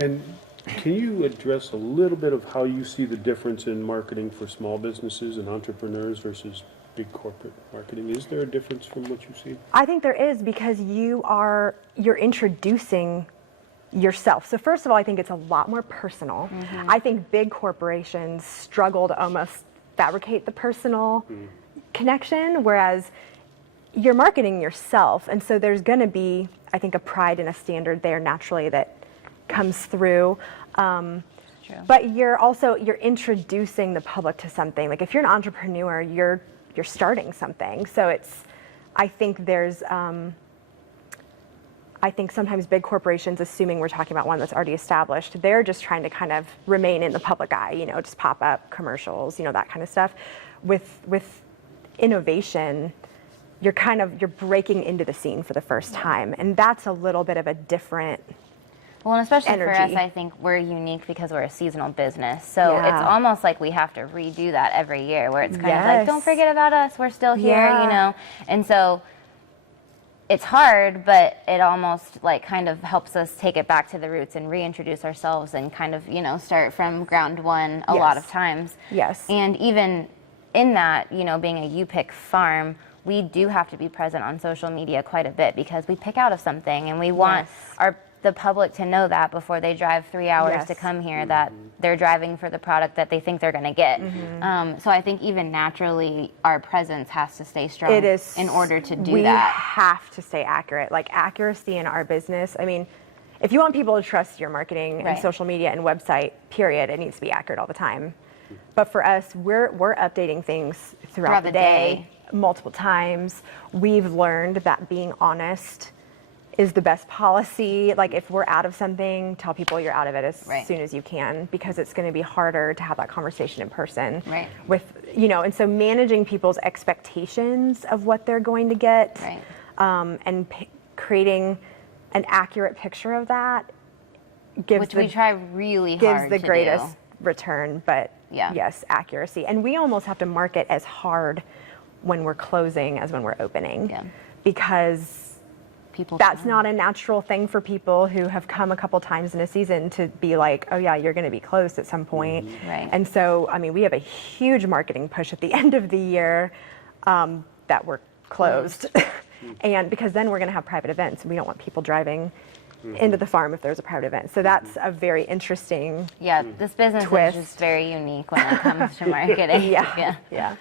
And can you address a little bit of how you see the difference in marketing for small businesses and entrepreneurs versus big corporate marketing? Is there a difference from what you see? I think there is, because you're introducing yourself. So first of all, I think it's a lot more personal. I think big corporations struggle to almost fabricate the personal connection, whereas you're marketing yourself. And so there's going to be, I think, a pride and a standard there naturally that comes through. But you're introducing the public to something. Like if you're an entrepreneur, you're starting something. So I think there's, I think sometimes big corporations, assuming we're talking about one that's already established, they're just trying to kind of remain in the public eye, just pop up commercials, that kind of stuff. With innovation, you're breaking into the scene for the first time. And that's a little bit of a different Well, and especially energy. for us, I think we're unique because we're a seasonal business. So it's almost like we have to redo that every year, where it's kind of like, don't forget about us, we're still here, And so it's hard, but it almost like kind of helps us take it back to the roots and reintroduce ourselves and kind of, start from ground one a lot of times. Yes. And even in that, being a U-Pick farm, we do have to be present on social media quite a bit because we pick out of something and we want the public to know that before they drive 3 hours to come here, that they're driving for the product that they think they're going to get. So I think even naturally our presence has to stay strong in order to do that. We have to stay accurate. Like accuracy in our business, I mean, if you want people to trust your marketing and social media and website, period, it needs to be accurate all the time. But for us, we're updating things throughout the day multiple times. We've learned that being honest is the best policy. Like if we're out of something, tell people you're out of it as soon as you can, because it's going to be harder to have that conversation in person. With and so managing people's expectations of what they're going to get, and creating an accurate picture of that gives we try really hard gives the greatest return. But yes, accuracy, and we almost have to market as hard when we're closing as when we're opening, because that's not a natural thing for people who have come a couple times in a season to be like, oh yeah, you're going to be closed at some point. And so, I mean, we have a huge marketing push at the end of the year that we're closed. And because then we're going to have private events, and we don't want people driving into the farm if there's a private event. So that's a very interesting this business twist. is just very unique when it comes to marketing. Yeah.